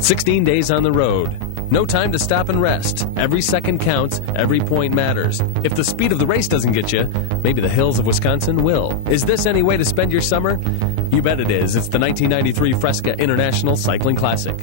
16 days on the road. No time to stop and rest. Every second counts, every point matters. If the speed of the race doesn't get you, maybe the hills of Wisconsin will. Is this any way to spend your summer? You bet it is. It's the 1993 Fresca International Cycling Classic.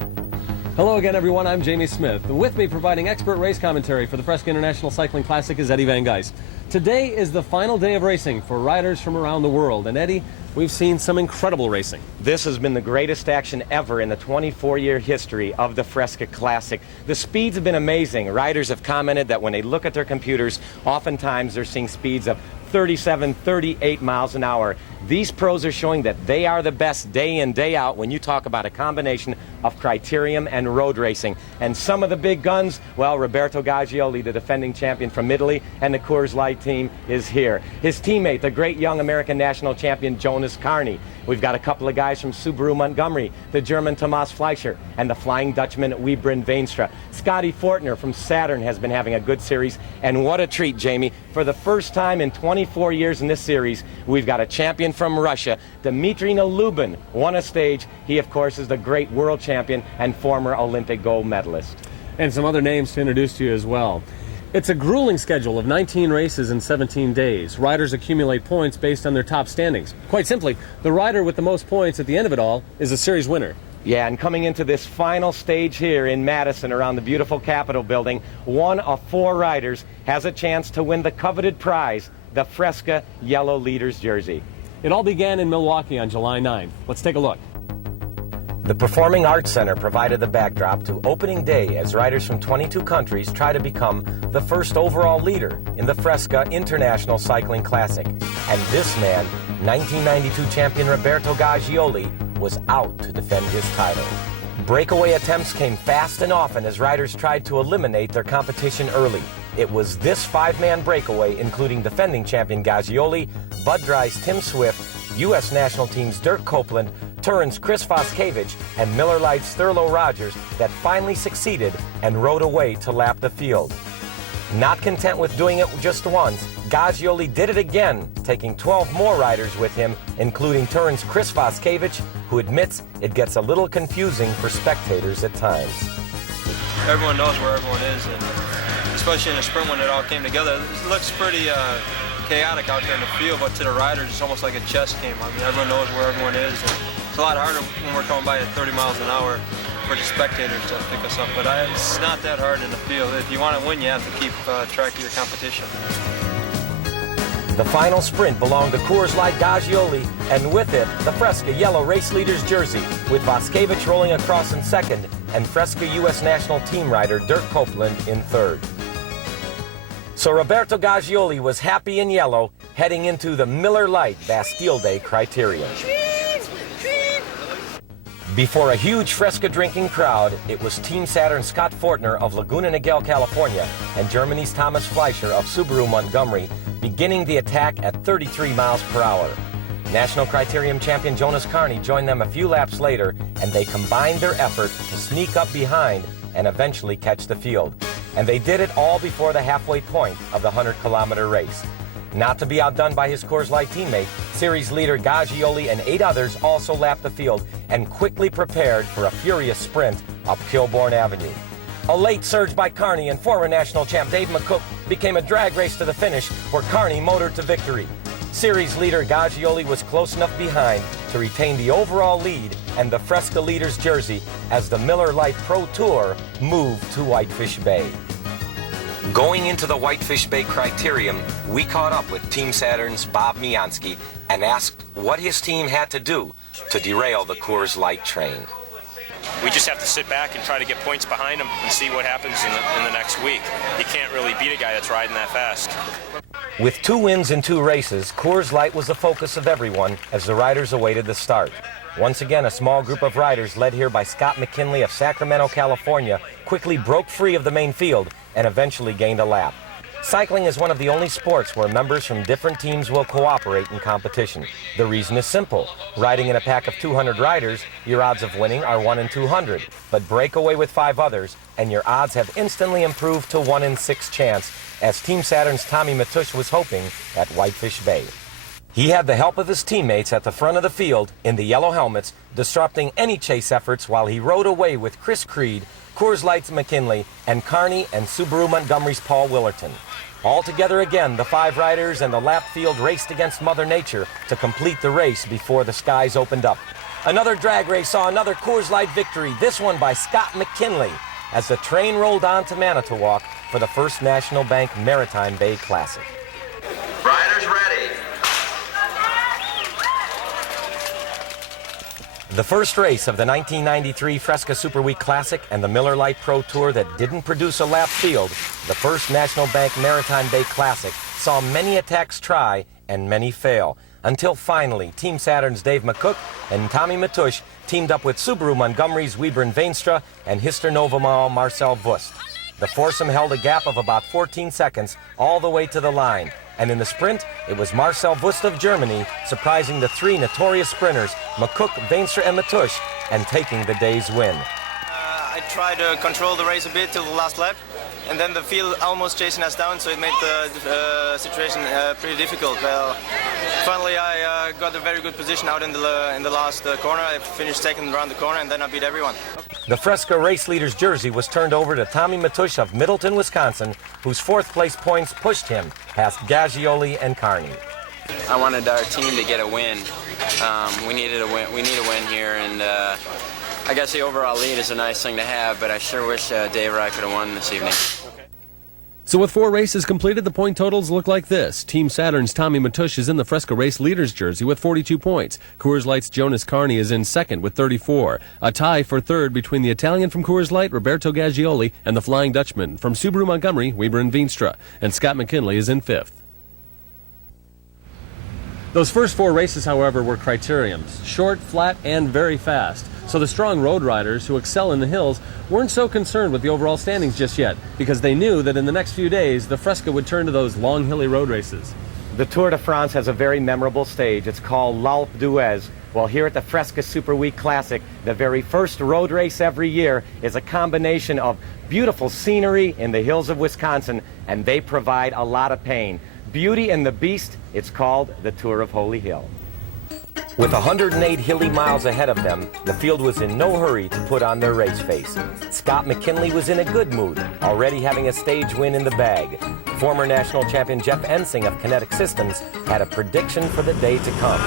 Hello again, everyone. I'm Jamie Smith. And with me providing expert race commentary for the Fresca International Cycling Classic is Eddie VanGuyse. Today is the final day of racing for riders from around the world. And Eddie, we've seen some incredible racing. This has been the greatest action ever in the 24-year history of the Fresca Classic. The speeds have been amazing. Riders have commented that when they look at their computers, oftentimes they're seeing speeds of 37, 38 miles an hour. These pros are showing that they are the best day in, day out when you talk about a combination of criterium and road racing. And some of the big guns, well, Roberto Gaggioli, the defending champion from Italy, and the Coors Light team is here. His teammate, the great young American national champion Jonas Carney. We've got a couple of guys from Subaru Montgomery, the German Thomas Fleischer, and the Flying Dutchman Wybren Veenstra. Scotty Fortner from Saturn has been having a good series, and what a treat, Jamie. For the first time in 24 years in this series, we've got a champion from Russia. Dmitry Nalubin won a stage. He, of course, is the great world champion and former Olympic gold medalist. And some other names to introduce to you as well. It's a grueling schedule of 19 races in 17 days. Riders accumulate points based on their top standings. Quite simply, the rider with the most points at the end of it all is a series winner. Yeah, and coming into this final stage here in Madison around the beautiful Capitol building, one of four riders has a chance to win the coveted prize, the Fresca Yellow Leaders jersey. It all began in Milwaukee on July 9th. Let's take a look. The Performing Arts Center provided the backdrop to opening day as riders from 22 countries try to become the first overall leader in the Fresca International Cycling Classic. And this man, 1992 champion Roberto Gaggioli, was out to defend his title. Breakaway attempts came fast and often as riders tried to eliminate their competition early. It was this five-man breakaway, including defending champion Gaggioli, Bud Dry's Tim Swift, U.S. national team's Dirk Copeland, Turin's Chris Voskevich, and Miller Lite's Thurlow Rogers, that finally succeeded and rode away to lap the field. Not content with doing it just once, Gaggioli did it again, taking 12 more riders with him, including Turin's Chris Voskevich, who admits it gets a little confusing for spectators at times. Everyone knows where everyone is, and especially in a sprint when it all came together. It looks pretty chaotic out there in the field, but to the riders, it's almost like a chess game. I mean, everyone knows where everyone is. And it's a lot harder when we're coming by at 30 miles an hour for the spectators to pick us up, but it's not that hard in the field. If you want to win, you have to keep track of your competition. The final sprint belonged to Coors Light Gaggioli, and with it, the Fresca Yellow Race Leaders jersey, with Voskevich rolling across in second, and Fresca U.S. national team rider Dirk Copeland in third. So Roberto Gaggioli was happy in yellow, heading into the Miller Lite Bastille Day criterium. Before a huge Fresca drinking crowd, it was Team Saturn's Scott Fortner of Laguna Niguel, California, and Germany's Thomas Fleischer of Subaru Montgomery beginning the attack at 33 miles per hour. National Criterium champion Jonas Carney joined them a few laps later, and they combined their effort to sneak up behind and eventually catch the field. And they did it all before the halfway point of the 100-kilometer race. Not to be outdone by his Coors Light teammate, series leader Gaggioli and 8 others also lapped the field and quickly prepared for a furious sprint up Kilbourne Avenue. A late surge by Carney and former national champ Dave McCook became a drag race to the finish where Carney motored to victory. Series leader Gaggioli was close enough behind to retain the overall lead and the Fresca Leaders jersey as the Miller Lite Pro Tour moved to Whitefish Bay. Going into the Whitefish Bay criterium, we caught up with Team Saturn's Bob Miansky and asked what his team had to do to derail the Coors Light train. We just have to sit back and try to get points behind him and see what happens in the next week. You can't really beat a guy that's riding that fast. With 2 wins in 2 races, Coors Light was the focus of everyone as the riders awaited the start. Once again, a small group of riders led here by Scott McKinley of Sacramento, California, quickly broke free of the main field and eventually gained a lap. Cycling is one of the only sports where members from different teams will cooperate in competition. The reason is simple. Riding in a pack of 200 riders, your odds of winning are 1 in 200. But break away with 5 others, and your odds have instantly improved to 1 in 6 chance, as Team Saturn's Tommy Matush was hoping at Whitefish Bay. He had the help of his teammates at the front of the field in the yellow helmets, disrupting any chase efforts while he rode away with Chris Creed, Coors Light's McKinley, and Kearney and Subaru Montgomery's Paul Willerton. All together again, the 5 riders and the lap field raced against Mother Nature to complete the race before the skies opened up. Another drag race saw another Coors Light victory, this one by Scott McKinley, as the train rolled on to Manitowoc for the first National Bank Maritime Bay Classic. Riders ready. The first race of the 1993 Fresca Superweek Classic and the Miller Lite Pro Tour that didn't produce a lap field, the first National Bank Maritime Bay Classic, saw many attacks try and many fail, until finally Team Saturn's Dave McCook and Tommy Matusch teamed up with Subaru Montgomery's Wiebren Veenstra and Hister Novomal Marcel Wust. The foursome held a gap of about 14 seconds all the way to the line, and in the sprint, it was Marcel Wust of Germany surprising the 3 notorious sprinters, McCook, Veenstra, and Matusch, and taking the day's win. I tried to control the race a bit till the last lap, and then the field almost chasing us down, so it made the situation pretty difficult. Well, finally I got a very good position out in the last corner. I finished second around the corner, and then I beat everyone. The Fresca race leader's jersey was turned over to Tommy Matusch of Middleton, Wisconsin, whose 4th place points pushed him past Gaggioli and Kearney. I wanted our team to get a win. We needed a win. We need a win here, and I guess the overall lead is a nice thing to have, but I sure wish Dave or I could have won this evening. So with 4 races completed, the point totals look like this. Team Saturn's Tommy Matusch is in the Fresca race leader's jersey with 42 points. Coors Light's Jonas Kearney is in second with 34. A tie for third between the Italian from Coors Light, Roberto Gaggioli, and the Flying Dutchman from Subaru Montgomery, Wiebren Veenstra. And Scott McKinley is in 5th. Those first 4 races, however, were criteriums: short, flat, and very fast. So the strong road riders who excel in the hills weren't so concerned with the overall standings just yet, because they knew that in the next few days, the Fresca would turn to those long, hilly road races. The Tour de France has a very memorable stage. It's called l'Alpe d'Huez. Well, here at the Fresca Superweek Classic, the very first road race every year is a combination of beautiful scenery in the hills of Wisconsin, and they provide a lot of pain. Beauty and the Beast, it's called the Tour of Holy Hill. With 108 hilly miles ahead of them, the field was in no hurry to put on their race face. Scott McKinley was in a good mood, already having a stage win in the bag. Former national champion Jeff Ensing of Kinetic Systems had a prediction for the day to come.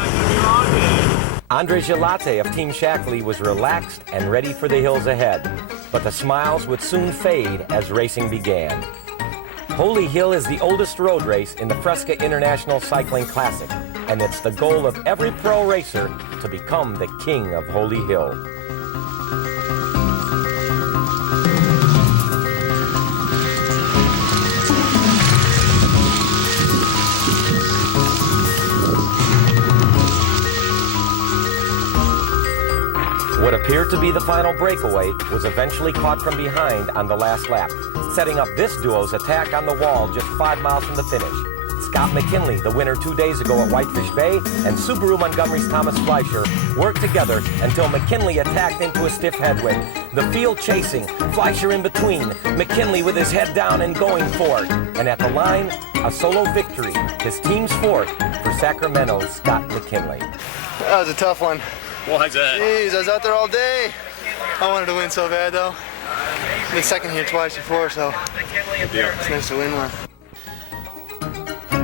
Andre Gelate of Team Shackley was relaxed and ready for the hills ahead, but the smiles would soon fade as racing began. Holy Hill is the oldest road race in the Fresca International Cycling Classic, and it's the goal of every pro racer to become the king of Holy Hill. What appeared to be the final breakaway was eventually caught from behind on the last lap, setting up this duo's attack on the wall just 5 miles from the finish. Scott McKinley, the winner 2 days ago at Whitefish Bay, and Subaru Montgomery's Thomas Fleischer worked together until McKinley attacked into a stiff headwind. The field chasing, Fleischer in between, McKinley with his head down and going for it. And at the line, a solo victory, his team's 4th for Sacramento's Scott McKinley. That was a tough one. Why's that? Jeez, I was out there all day. I wanted to win so bad, though. I've been second here twice before, so it's nice to win one.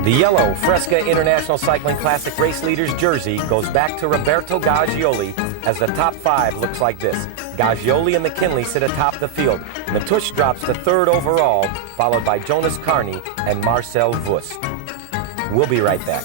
The yellow Fresca International Cycling Classic race leader's jersey goes back to Roberto Gaggioli, as the top 5 looks like this. Gaggioli and McKinley sit atop the field. Matusch drops to 3rd overall, followed by Jonas Kearney and Marcel Wust. We'll be right back.